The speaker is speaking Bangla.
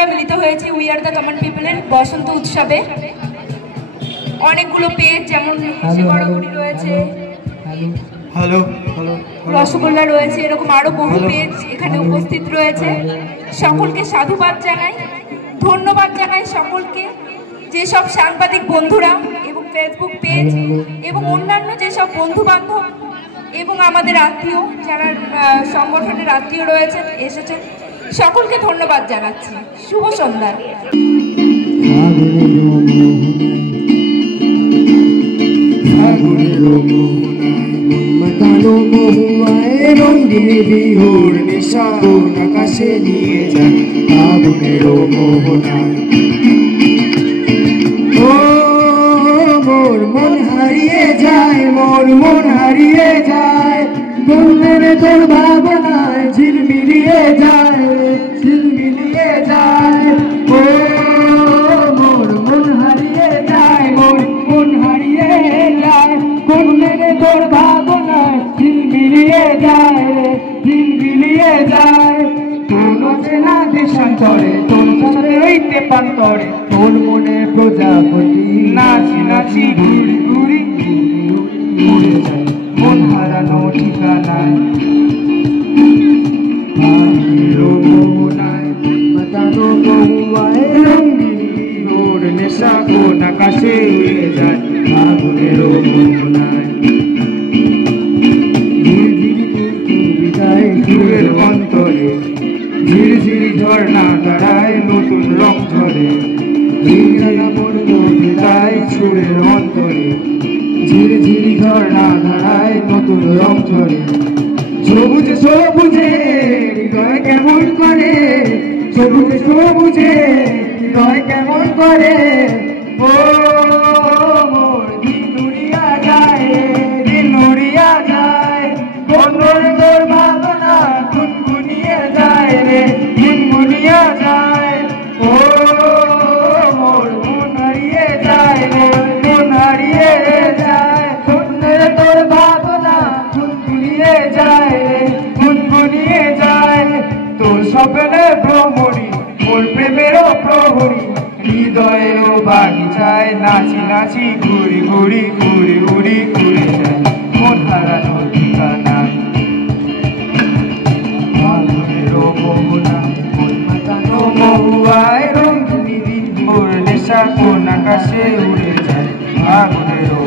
আমরা মিলিত হয়েছি উই আর দ্য কমন পিপলের বসন্ত উৎসবে। অনেকগুলো পেজ যেমন গড়াগড়ি রয়েছে, রসগোল্লা রয়েছে, এরকম আরো বহু পেজ এখানে উপস্থিত রয়েছে। সকলকে সাধুবাদ জানাই, ধন্যবাদ জানাই সকলকে, যেসব সাংবাদিক বন্ধুরা এবং ফেসবুক পেজ এবং অন্যান্য যেসব বন্ধু বান্ধব এবং আমাদের আত্মীয় যারা সংগঠনের আত্মীয় রয়েছেন এসেছেন, সকলকে ধন্যবাদ জানাচ্ছি। শুভ সন্ধ্যা। বিহুর নেশা আকাশে নিয়ে যায় আগুনের মোহনায়। ও মোর মন হারিয়ে যায়, মোর মন হারিয়ে যায়, বললেন তোর ভাবনায় ঝিলমিলিয়ে যায়, ঝিলমিলিয়ে যায়। ও মোর মন হারিয়ে যায়, মোর মন হারিয়ে যায়, বললেন তোর ভাবনায় ঝিলমিলিয়ে যায়, ঝিলমিলিয়ে যায়। কোন চেনা দেশান্তরে তোর সাথে হইতে পান্তরে, তোর মনে প্রজাপতি নাচি নাচি ঘুরি ঘুরি উড়ে যায় মন হারানো ঠিকানায়। মাতানো বহুয়ায় রঙিন ওর নেশা কোন আকাশে উড়ে যায় আগুনের মোহনায়। সুরের অন্তরে ঝিরঝিরি ঝর্ণা দাঁড়ায় নতুন রং ঝরে, সুরের অন্তরে ঝিরঝিরি ঝর্ণা দাঁড়ায় নতুন রং ঝরে। সবুজ সবুজে হৃদয় কেমন করে, সবুজ সবুজে হৃদয় কেমন করে। ও মোর দিন উড়িয়া যায়, দিন উড়িয়া যায়, বন্ধুর তোর ভাবনা গুনগুনিয়ে যায় রে, গুনগুনিয়া যায়। ও মোর মন হারিয়ে যায়, মোর মন হারিয়ে যায়, বন্ধুর তোর ভাবনা গুনগুনিয়ে যায় রে, গুনগুনিয়ে যায়। তোর স্বপ্নে ভ্রমণী মোর প্রেমেরও প্রহরী, হৃদয়েরও বাগিচায় নাচি নাচি ঘুরি ঘুরি ঘুরি ঘুরি ঘুরে যায় মন হারানো ঠিকানায়। আগুনেরও মোহনায় মন মাতানো মহুয়ায় রঙিনী বিহুর নেশা কোন আকাশে উড়ে যায় আগুনেরও